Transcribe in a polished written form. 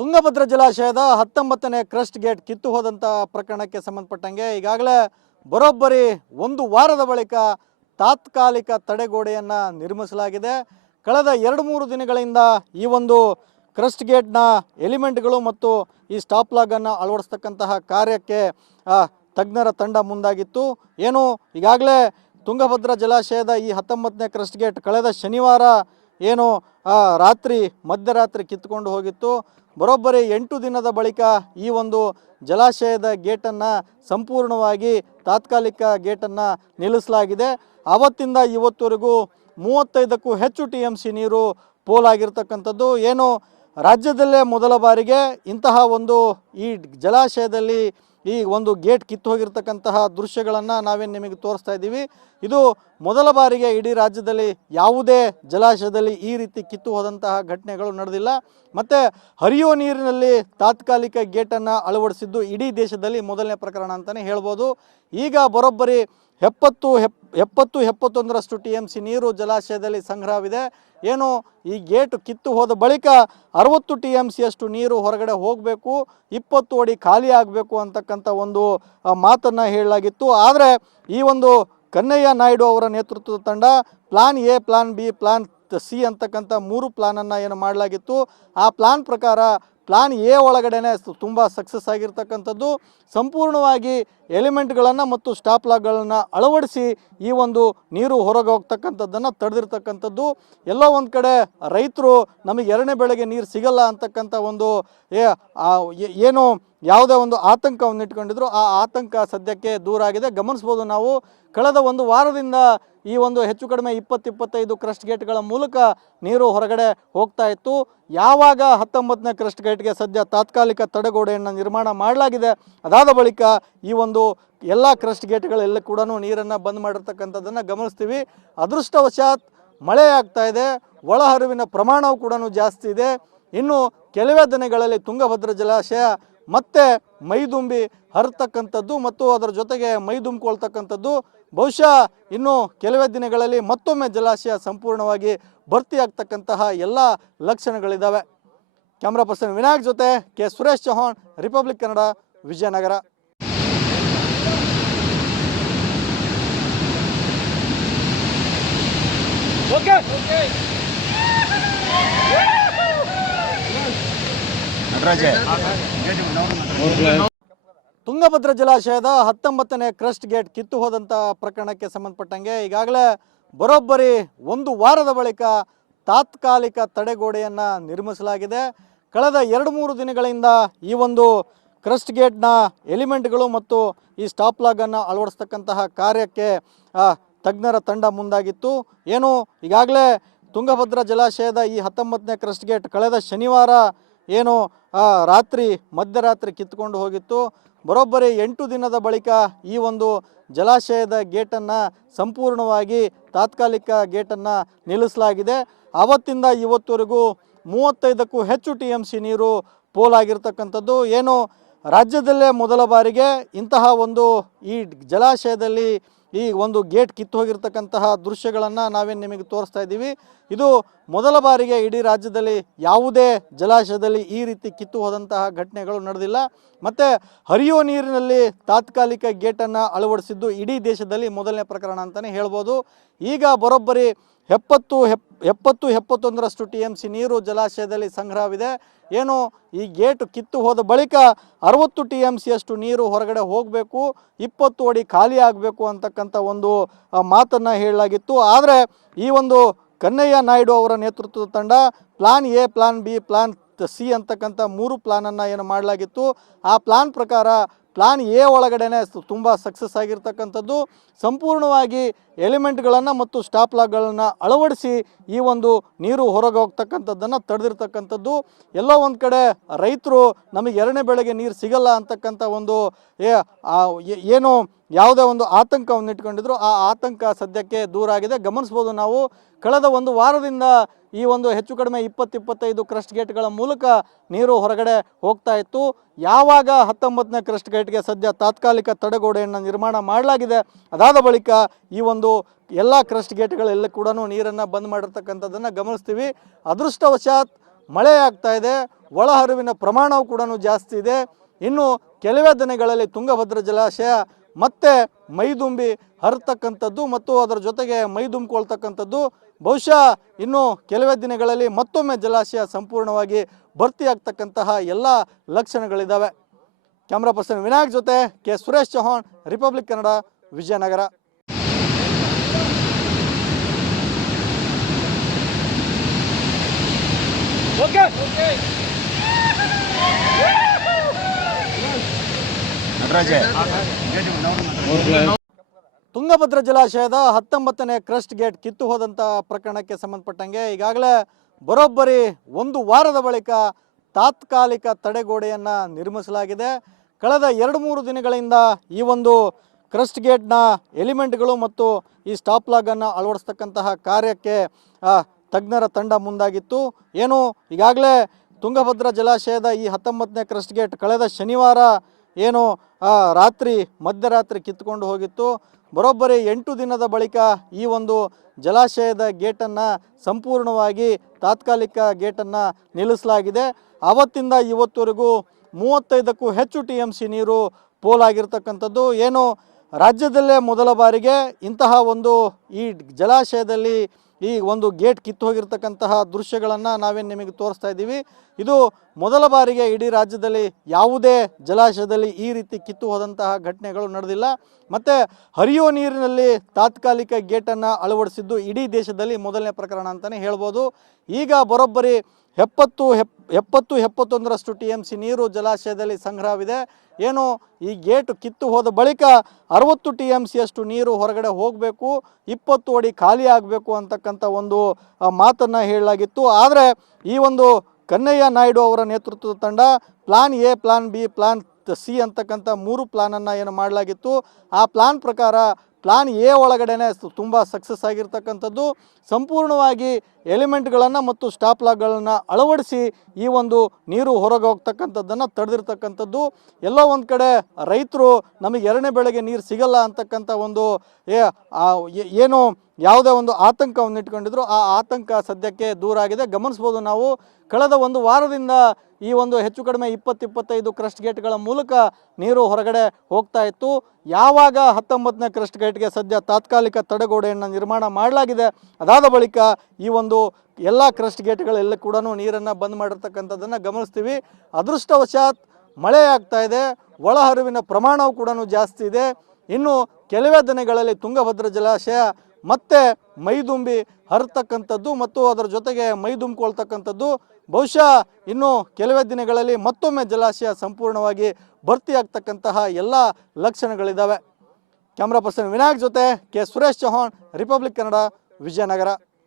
ತುಂಗಭದ್ರಾ ಜಲಾಶಯದ 19ನೇ crust gate ಕಿತ್ತು ಹೋದಂಥ ಪ್ರಕರಣಕ್ಕೆ ಸಂಬಂಧಪಟ್ಟಂಗೆ ಈಗಾಗಲೇ ಬರೋಬ್ಬರಿ ಒಂದು ವಾರದ ಬಳಿಕ ತಾತ್ಕಾಲಿಕ ತಡೆಗೋಡೆಯನ್ನು ನಿರ್ಮಿಸಲಾಗಿದೆ. ಕಳೆದ 2-3 ದಿನಗಳಿಂದ ಈ ಒಂದು ಕ್ರಸ್ಟ್ ಗೇಟ್ನ ಎಲಿಮೆಂಟ್ಗಳು ಮತ್ತು ಈ ಸ್ಟಾಪ್ ಲಾಗನ್ನು ಅಳವಡಿಸ್ತಕ್ಕಂತಹ ಕಾರ್ಯಕ್ಕೆ ತಜ್ಞರ ತಂಡ ಮುಂದಾಗಿತ್ತು. ಏನು ಈಗಾಗಲೇ ತುಂಗಭದ್ರಾ ಜಲಾಶಯದ ಈ 19ನೇ ಕ್ರಸ್ಟ್ ಗೇಟ್ ಕಳೆದ ಶನಿವಾರ ಏನು ಮಧ್ಯರಾತ್ರಿ ಕಿತ್ತುಕೊಂಡು ಹೋಗಿತ್ತು. ಬರೋಬ್ಬರಿ 8 ದಿನದ ಬಳಿಕ ಈ ಒಂದು ಜಲಾಶಯದ ಗೇಟನ್ನು ಸಂಪೂರ್ಣವಾಗಿ ತಾತ್ಕಾಲಿಕ ಗೇಟನ್ನು ನಿಲ್ಲಿಸಲಾಗಿದೆ. ಆವತ್ತಿಂದ ಇವತ್ತವರೆಗೂ 35ಕ್ಕೂ ಹೆಚ್ಚು TMC ನೀರು ಪೋಲಾಗಿರ್ತಕ್ಕಂಥದ್ದು. ಏನು ರಾಜ್ಯದಲ್ಲೇ ಮೊದಲ ಬಾರಿಗೆ ಇಂತಹ ಒಂದು ಈ ಜಲಾಶಯದಲ್ಲಿ ಈ ಒಂದು ಗೇಟ್ ಕಿತ್ತು ಹೋಗಿರ್ತಕ್ಕಂತಹ ದೃಶ್ಯಗಳನ್ನು ನಾವೇನು ನಿಮಗೆ ತೋರಿಸ್ತಾ ಇದ್ದೀವಿ. ಇದು ಮೊದಲ ಬಾರಿಗೆ ಇಡೀ ರಾಜ್ಯದಲ್ಲಿ ಯಾವುದೇ ಜಲಾಶಯದಲ್ಲಿ ಈ ರೀತಿ ಕಿತ್ತು ಹೋದಂತಹ ಘಟನೆಗಳು ನಡೆದಿಲ್ಲ. ಮತ್ತು ಹರಿಯುವ ನೀರಿನಲ್ಲಿ ತಾತ್ಕಾಲಿಕ ಗೇಟನ್ನು ಅಳವಡಿಸಿದ್ದು ಇಡೀ ದೇಶದಲ್ಲಿ ಮೊದಲನೇ ಪ್ರಕರಣ ಅಂತಲೇ ಹೇಳ್ಬೋದು. ಈಗ ಬರೋಬ್ಬರಿ 70-71ರಷ್ಟು TMC ನೀರು ಜಲಾಶಯದಲ್ಲಿ ಸಂಗ್ರಹವಿದೆ. ಏನು ಈ ಗೇಟ್ ಕಿತ್ತು ಹೋದ ಬಳಿಕ 60 TMCಯಷ್ಟು ನೀರು ಹೊರಗಡೆ ಹೋಗಬೇಕು, 20 ಅಡಿ ಖಾಲಿ ಆಗಬೇಕು ಅಂತಕ್ಕಂಥ ಒಂದು ಮಾತನ್ನು ಹೇಳಲಾಗಿತ್ತು. ಆದರೆ ಈ ಒಂದು ಕನ್ನಯ್ಯ ನಾಯ್ಡು ಅವರ ನೇತೃತ್ವದ ತಂಡ plan A, plan B, plan C ಅಂತಕ್ಕಂಥ 3 ಪ್ಲಾನನ್ನು ಏನು ಮಾಡಲಾಗಿತ್ತು. ಆ ಪ್ಲಾನ್ ಪ್ರಕಾರ ಪ್ಲಾನ್ ಎ ಒಳಗಡೆನೆ ತುಂಬ ಸಕ್ಸಸ್ ಆಗಿರ್ತಕ್ಕಂಥದ್ದು. ಸಂಪೂರ್ಣವಾಗಿ ಎಲಿಮೆಂಟ್ಗಳನ್ನು ಮತ್ತು ಸ್ಟಾಪ್ ಲಾಗ್ಗಳನ್ನು ಅಳವಡಿಸಿ ಈ ಒಂದು ನೀರು ಹೊರಗೆ ಹೋಗ್ತಕ್ಕಂಥದ್ದನ್ನು ತಡೆದಿರ್ತಕ್ಕಂಥದ್ದು. ಎಲ್ಲೋ ಒಂದು ಕಡೆ ರೈತರು ನಮಗೆ 2ನೇ ಬೆಳೆಗೆ ನೀರು ಸಿಗಲ್ಲ ಅಂತಕ್ಕಂಥ ಒಂದು ಏನು ಯಾವುದೇ ಒಂದು ಆತಂಕವನ್ನು ಇಟ್ಕೊಂಡಿದ್ರು, ಆ ಆತಂಕ ಸದ್ಯಕ್ಕೆ ದೂರ ಆಗಿದೆ. ಗಮನಿಸ್ಬೋದು ನಾವು ಕಳೆದ ಒಂದು ವಾರದಿಂದ ಈ ಒಂದು ಹೆಚ್ಚು ಕಡಿಮೆ 20-25 ಕ್ರಸ್ಟ್ ಗೇಟ್ಗಳ ಮೂಲಕ ನೀರು ಹೊರಗಡೆ ಹೋಗ್ತಾ ಇತ್ತು. ಯಾವಾಗ 19ನೇ ಕ್ರಸ್ಟ್ ಗೇಟ್ಗೆ ಸದ್ಯ ತಾತ್ಕಾಲಿಕ ತಡೆಗೋಡೆಯನ್ನು ನಿರ್ಮಾಣ ಮಾಡಲಾಗಿದೆ, ಅದಾದ ಬಳಿಕ ಈ ಒಂದು ಎಲ್ಲ ಕ್ರಸ್ಟ್ ಗೇಟ್ಗಳೆಲ್ಲ ಕೂಡ ನೀರನ್ನು ಬಂದ್ ಮಾಡಿರ್ತಕ್ಕಂಥದ್ದನ್ನು ಗಮನಿಸ್ತೀವಿ. ಅದೃಷ್ಟವಶಾತ್ ಮಳೆ ಆಗ್ತಾ ಇದೆ, ಒಳಹರಿವಿನ ಪ್ರಮಾಣವೂ ಕೂಡ ಜಾಸ್ತಿ ಇದೆ. ಇನ್ನು ಕೆಲವೇ ದಿನಗಳಲ್ಲಿ ತುಂಗಭದ್ರಾ ಜಲಾಶಯ ಮತ್ತೆ ಮೈದುಂಬಿ ಹರಿತಕ್ಕಂಥದ್ದು ಮತ್ತು ಅದರ ಜೊತೆಗೆ ಮೈದುಂಬಿಕೊಳ್ತಕ್ಕಂಥದ್ದು. ಬಹುಶಃ ಇನ್ನು ಕೆಲವೇ ದಿನಗಳಲ್ಲಿ ಮತ್ತೊಮ್ಮೆ ಜಲಾಶಯ ಸಂಪೂರ್ಣವಾಗಿ ಭರ್ತಿಯಾಗ್ತಕ್ಕಂತಹ ಎಲ್ಲ ಲಕ್ಷಣಗಳಿದ್ದಾವೆ. ಕ್ಯಾಮ್ರಾ ಪರ್ಸನ್ ವಿನಾಯಕ್ ಜೊತೆ ಕೆ ಸುರೇಶ್ ಚೌಹಾಣ್, ರಿಪಬ್ಲಿಕ್ ಕನ್ನಡ, ವಿಜಯನಗರ. ತುಂಗಭದ್ರಾ ಜಲಾಶಯದ 19ನೇ ಕ್ರಸ್ಟ್ ಗೇಟ್ ಕಿತ್ತು ಹೋದಂಥ ಪ್ರಕರಣಕ್ಕೆ ಸಂಬಂಧಪಟ್ಟಂಗೆ ಈಗಾಗಲೇ ಬರೋಬ್ಬರಿ ಒಂದು ವಾರದ ಬಳಿಕ ತಾತ್ಕಾಲಿಕ ತಡೆಗೋಡೆಯನ್ನು ನಿರ್ಮಿಸಲಾಗಿದೆ. ಕಳೆದ 2-3 ದಿನಗಳಿಂದ ಈ ಒಂದು ಕ್ರಸ್ಟ್ ಗೇಟ್ನ ಎಲಿಮೆಂಟ್ಗಳು ಮತ್ತು ಈ ಸ್ಟಾಪ್ ಲಾಗನ್ನು ಅಳವಡಿಸ್ತಕ್ಕಂತಹ ಕಾರ್ಯಕ್ಕೆ ತಜ್ಞರ ತಂಡ ಮುಂದಾಗಿತ್ತು. ಏನು ಈಗಾಗಲೇ ತುಂಗಭದ್ರಾ ಜಲಾಶಯದ ಈ 19ನೇ ಕ್ರಸ್ಟ್ ಗೇಟ್ ಕಳೆದ ಶನಿವಾರ ಏನು ಮಧ್ಯರಾತ್ರಿ ಕಿತ್ತುಕೊಂಡು ಹೋಗಿತ್ತು. ಬರೋಬ್ಬರಿ 8 ದಿನದ ಬಳಿಕ ಈ ಒಂದು ಜಲಾಶಯದ ಗೇಟನ್ನು ಸಂಪೂರ್ಣವಾಗಿ ತಾತ್ಕಾಲಿಕ ಗೇಟನ್ನು ನಿಲ್ಲಿಸಲಾಗಿದೆ. ಆವತ್ತಿಂದ ಇವತ್ತವರೆಗೂ 35ಕ್ಕೂ ಹೆಚ್ಚು TMC ನೀರು ಪೋಲಾಗಿರ್ತಕ್ಕಂಥದ್ದು. ಏನು ರಾಜ್ಯದಲ್ಲೇ ಮೊದಲ ಬಾರಿಗೆ ಇಂತಹ ಒಂದು ಈ ಜಲಾಶಯದಲ್ಲಿ ಈ ಒಂದು ಗೇಟ್ ಕಿತ್ತು ಹೋಗಿರ್ತಕ್ಕಂತಹ ದೃಶ್ಯಗಳನ್ನು ನಾವೇನು ನಿಮಗೆ ತೋರಿಸ್ತಾ ಇದ್ದೀವಿ. ಇದು ಮೊದಲ ಬಾರಿಗೆ ಇಡೀ ರಾಜ್ಯದಲ್ಲಿ ಯಾವುದೇ ಜಲಾಶಯದಲ್ಲಿ ಈ ರೀತಿ ಕಿತ್ತು ಹೋದಂತಹ ಘಟನೆಗಳು ನಡೆದಿಲ್ಲ. ಮತ್ತು ಹರಿಯುವ ನೀರಿನಲ್ಲಿ ತಾತ್ಕಾಲಿಕ ಗೇಟನ್ನು ಅಳವಡಿಸಿದ್ದು ಇಡೀ ದೇಶದಲ್ಲಿ ಮೊದಲನೇ ಪ್ರಕರಣ ಅಂತಲೇ ಹೇಳ್ಬೋದು. ಈಗ ಬರೋಬ್ಬರಿ 70-71ರಷ್ಟು TMC ನೀರು ಜಲಾಶಯದಲ್ಲಿ ಸಂಗ್ರಹವಿದೆ. ಏನು ಈ ಗೇಟ್ ಕಿತ್ತು ಹೋದ ಬಳಿಕ 60 TMCಯಷ್ಟು ನೀರು ಹೊರಗಡೆ ಹೋಗಬೇಕು, 20 ಅಡಿ ಖಾಲಿ ಆಗಬೇಕು ಅಂತಕ್ಕಂಥ ಒಂದು ಮಾತನ್ನು ಹೇಳಲಾಗಿತ್ತು. ಆದರೆ ಈ ಒಂದು ಕನ್ನಯ್ಯ ನಾಯ್ಡು ಅವರ ನೇತೃತ್ವದ ತಂಡ plan A, plan B, plan C ಅಂತಕ್ಕಂಥ 3 ಪ್ಲಾನನ್ನು ಏನು ಮಾಡಲಾಗಿತ್ತು. ಆ ಪ್ಲಾನ್ ಪ್ರಕಾರ ಪ್ಲಾನ್ ಎ ಒಳಗಡೆನೆ ತುಂಬ ಸಕ್ಸಸ್ ಆಗಿರ್ತಕ್ಕಂಥದ್ದು. ಸಂಪೂರ್ಣವಾಗಿ ಎಲಿಮೆಂಟ್ಗಳನ್ನು ಮತ್ತು ಸ್ಟಾಪ್ ಲಾಗ್ಗಳನ್ನು ಅಳವಡಿಸಿ ಈ ಒಂದು ನೀರು ಹೊರಗೆ ಹೋಗ್ತಕ್ಕಂಥದ್ದನ್ನು ತಡೆದಿರ್ತಕ್ಕಂಥದ್ದು. ಎಲ್ಲೋ ಒಂದು ಕಡೆ ರೈತರು ನಮಗೆ 2ನೇ ಬೆಳೆಗೆ ನೀರು ಸಿಗಲ್ಲ ಅಂತಕ್ಕಂಥ ಒಂದು ಏನು ಯಾವುದೇ ಒಂದು ಆತಂಕವನ್ನು ಇಟ್ಕೊಂಡಿದ್ರು, ಆ ಆತಂಕ ಸದ್ಯಕ್ಕೆ ದೂರ ಆಗಿದೆ. ಗಮನಿಸ್ಬೋದು ನಾವು ಕಳೆದ ಒಂದು ವಾರದಿಂದ ಈ ಒಂದು ಹೆಚ್ಚು ಕಡಿಮೆ 20-25 ಕ್ರಸ್ಟ್ ಗೇಟ್ಗಳ ಮೂಲಕ ನೀರು ಹೊರಗಡೆ ಹೋಗ್ತಾ ಇತ್ತು. ಯಾವಾಗ 19ನೇ ಕ್ರಸ್ಟ್ ಗೇಟ್ಗೆ ಸದ್ಯ ತಾತ್ಕಾಲಿಕ ತಡೆಗೋಡೆಯನ್ನು ನಿರ್ಮಾಣ ಮಾಡಲಾಗಿದೆ, ಅದಾದ ಬಳಿಕ ಈ ಒಂದು ಎಲ್ಲ ಕ್ರಸ್ಟ್ ಗೇಟ್ಗಳೆಲ್ಲ ಕೂಡ ನೀರನ್ನು ಬಂದ್ ಮಾಡಿರ್ತಕ್ಕಂಥದ್ದನ್ನು ಗಮನಿಸ್ತೀವಿ. ಅದೃಷ್ಟವಶಾತ್ ಮಳೆ ಆಗ್ತಾ ಇದೆ, ಒಳಹರಿವಿನ ಪ್ರಮಾಣವೂ ಕೂಡ ಜಾಸ್ತಿ ಇದೆ. ಇನ್ನು ಕೆಲವೇ ದಿನಗಳಲ್ಲಿ ತುಂಗಭದ್ರಾ ಜಲಾಶಯ ಮತ್ತೆ ಮೈದುಂಬಿ ಹರಿತಕ್ಕಂಥದ್ದು ಮತ್ತು ಅದರ ಜೊತೆಗೆ ಮೈದುಂಬಿಕೊಳ್ತಕ್ಕಂಥದ್ದು. ಬಹುಶಃ ಇನ್ನು ಕೆಲವೇ ದಿನಗಳಲ್ಲಿ ಮತ್ತೊಮ್ಮೆ ಜಲಾಶಯ ಸಂಪೂರ್ಣವಾಗಿ ಭರ್ತಿಯಾಗ್ತಕ್ಕಂತಹ ಎಲ್ಲ ಲಕ್ಷಣಗಳಿದ್ದಾವೆ. ಕ್ಯಾಮ್ರಾ ಪರ್ಸನ್ ವಿನಾಯಕ್ ಜೊತೆ ಕೆ ಸುರೇಶ್ ಚೌಹಾಣ್, ರಿಪಬ್ಲಿಕ್ ಕನ್ನಡ, ವಿಜಯನಗರ. ತುಂಗಭದ್ರಾ ಜಲಾಶಯದ 19ನೇ ಕ್ರಸ್ಟ್ ಗೇಟ್ ಕಿತ್ತು ಹೋದಂಥ ಪ್ರಕರಣಕ್ಕೆ ಸಂಬಂಧಪಟ್ಟಂಗೆ ಈಗಾಗಲೇ ಬರೋಬ್ಬರಿ ಒಂದು ವಾರದ ಬಳಿಕ ತಾತ್ಕಾಲಿಕ ತಡೆಗೋಡೆಯನ್ನು ನಿರ್ಮಿಸಲಾಗಿದೆ. ಕಳೆದ 2-3 ದಿನಗಳಿಂದ ಈ ಒಂದು ಕ್ರಸ್ಟ್ ಗೇಟ್ನ ಎಲಿಮೆಂಟ್ಗಳು ಮತ್ತು ಈ ಸ್ಟಾಪ್ ಲಾಗನ್ನು ಅಳವಡಿಸ್ತಕ್ಕಂತಹ ಕಾರ್ಯಕ್ಕೆ ತಜ್ಞರ ತಂಡ ಮುಂದಾಗಿತ್ತು. ಏನು ಈಗಾಗಲೇ ತುಂಗಭದ್ರಾ ಜಲಾಶಯದ ಈ 19ನೇ ಕ್ರಸ್ಟ್ ಗೇಟ್ ಕಳೆದ ಶನಿವಾರ ಏನು ರಾತ್ರಿ ಮಧ್ಯರಾತ್ರಿ ಕಿತ್ತುಕೊಂಡು ಹೋಗಿತ್ತು. ಬರೋಬ್ಬರಿ 8 ದಿನದ ಬಳಿಕ ಈ ಒಂದು ಜಲಾಶಯದ ಗೇಟನ್ನು ಸಂಪೂರ್ಣವಾಗಿ ತಾತ್ಕಾಲಿಕ ಗೇಟನ್ನು ನಿಲ್ಲಿಸಲಾಗಿದೆ. ಆವತ್ತಿಂದ ಇವತ್ತವರೆಗೂ 35ಕ್ಕೂ ಹೆಚ್ಚು TMC ನೀರು ಪೋಲಾಗಿರ್ತಕ್ಕಂಥದ್ದು. ಏನು ರಾಜ್ಯದಲ್ಲೇ ಮೊದಲ ಬಾರಿಗೆ ಇಂತಹ ಒಂದು ಈ ಜಲಾಶಯದಲ್ಲಿ ಈ ಒಂದು ಗೇಟ್ ಕಿತ್ತು ಹೋಗಿರ್ತಕ್ಕಂತಹ ದೃಶ್ಯಗಳನ್ನು ನಾವೇನು ನಿಮಗೆ ತೋರಿಸ್ತಾ ಇದ್ದೀವಿ. ಇದು ಮೊದಲ ಬಾರಿಗೆ ಇಡೀ ರಾಜ್ಯದಲ್ಲಿ ಯಾವುದೇ ಜಲಾಶಯದಲ್ಲಿ ಈ ರೀತಿ ಕಿತ್ತು ಹೋದಂತಹ ಘಟನೆಗಳು ನಡೆದಿಲ್ಲ. ಮತ್ತು ಹರಿಯೋ ನೀರಿನಲ್ಲಿ ತಾತ್ಕಾಲಿಕ ಗೇಟನ್ನು ಅಳವಡಿಸಿದ್ದು ಇಡೀ ದೇಶದಲ್ಲಿ ಮೊದಲನೇ ಪ್ರಕರಣ ಅಂತಲೇ ಹೇಳ್ಬೋದು. ಈಗ ಬರೋಬ್ಬರಿ 70-71ರಷ್ಟು TMC ನೀರು ಜಲಾಶಯದಲ್ಲಿ ಸಂಗ್ರಹವಿದೆ. ಏನು ಈ ಗೇಟ್ ಕಿತ್ತು ಹೋದ ಬಳಿಕ 60 TMCಯಷ್ಟು ನೀರು ಹೊರಗಡೆ ಹೋಗಬೇಕು, 20 ಅಡಿ ಖಾಲಿ ಆಗಬೇಕು ಅಂತಕ್ಕಂಥ ಒಂದು ಮಾತನ್ನು ಹೇಳಲಾಗಿತ್ತು. ಆದರೆ ಈ ಒಂದು ಕನ್ನಯ್ಯ ನಾಯ್ಡು ಅವರ ನೇತೃತ್ವದ ತಂಡ plan A, plan B, plan C ಅಂತಕ್ಕಂಥ 3 ಪ್ಲಾನನ್ನು ಏನು ಮಾಡಲಾಗಿತ್ತು. ಆ ಪ್ಲಾನ್ ಪ್ರಕಾರ ಪ್ಲಾನ್ ಎ ಒಳಗಡೆನೆ ತುಂಬ ಸಕ್ಸಸ್ ಆಗಿರ್ತಕ್ಕಂಥದ್ದು. ಸಂಪೂರ್ಣವಾಗಿ ಎಲಿಮೆಂಟ್ಗಳನ್ನು ಮತ್ತು ಸ್ಟಾಪ್ ಲಾಗ್ಗಳನ್ನು ಅಳವಡಿಸಿ ಈ ಒಂದು ನೀರು ಹೊರಗೆ ಹೋಗ್ತಕ್ಕಂಥದ್ದನ್ನು ತಡೆದಿರ್ತಕ್ಕಂಥದ್ದು. ಎಲ್ಲೋ ಒಂದು ಕಡೆ ರೈತರು ನಮಗೆ 2ನೇ ಬೆಳೆಗೆ ನೀರು ಸಿಗಲ್ಲ ಅಂತಕ್ಕಂಥ ಒಂದು ಏನು ಯಾವುದೇ ಒಂದು ಆತಂಕವನ್ನು ಇಟ್ಕೊಂಡಿದ್ರು, ಆ ಆತಂಕ ಸದ್ಯಕ್ಕೆ ದೂರ ಆಗಿದೆ. ಗಮನಿಸ್ಬೋದು ನಾವು ಕಳೆದ ಒಂದು ವಾರದಿಂದ ಈ ಒಂದು ಹೆಚ್ಚು ಕಡಿಮೆ 20-25 ಕ್ರಸ್ಟ್ ಗೇಟ್ಗಳ ಮೂಲಕ ನೀರು ಹೊರಗಡೆ ಹೋಗ್ತಾ ಇತ್ತು. ಯಾವಾಗ 19ನೇ ಕ್ರಸ್ಟ್ ಗೇಟ್ಗೆ ಸದ್ಯ ತಾತ್ಕಾಲಿಕ ತಡೆಗೋಡೆಯನ್ನು ನಿರ್ಮಾಣ ಮಾಡಲಾಗಿದೆ, ಅದಾದ ಬಳಿಕ ಈ ಒಂದು ಎಲ್ಲ ಕ್ರಸ್ಟ್ ಗೇಟ್ಗಳೆಲ್ಲ ಕೂಡ ನೀರನ್ನು ಬಂದ್ ಮಾಡಿರ್ತಕ್ಕಂಥದ್ದನ್ನು ಗಮನಿಸ್ತೀವಿ. ಅದೃಷ್ಟವಶಾತ್ ಮಳೆ ಆಗ್ತಾ ಇದೆ, ಒಳಹರಿವಿನ ಪ್ರಮಾಣವೂ ಕೂಡ ಜಾಸ್ತಿ ಇದೆ. ಇನ್ನು ಕೆಲವೇ ದಿನಗಳಲ್ಲಿ ತುಂಗಭದ್ರಾ ಜಲಾಶಯ ಮತ್ತೆ ಮೈದುಂಬಿ ಹರಿತಕ್ಕಂಥದ್ದು ಮತ್ತು ಅದರ ಜೊತೆಗೆ ಮೈದುಂಬಿಕೊಳ್ತಕ್ಕಂಥದ್ದು. ಬಹುಶಃ ಇನ್ನು ಕೆಲವೇ ದಿನಗಳಲ್ಲಿ ಮತ್ತೊಮ್ಮೆ ಜಲಾಶಯ ಸಂಪೂರ್ಣವಾಗಿ ಭರ್ತಿಯಾಗ್ತಕ್ಕಂತಹ ಎಲ್ಲ ಲಕ್ಷಣಗಳಿದ್ದಾವೆ. ಕ್ಯಾಮ್ರಾ ಪರ್ಸನ್ ವಿನಾಯಕ್ ಜೊತೆ ಕೆ ಸುರೇಶ್ ಚೌಹಾಣ್, ರಿಪಬ್ಲಿಕ್ ಕನ್ನಡ, ವಿಜಯನಗರ.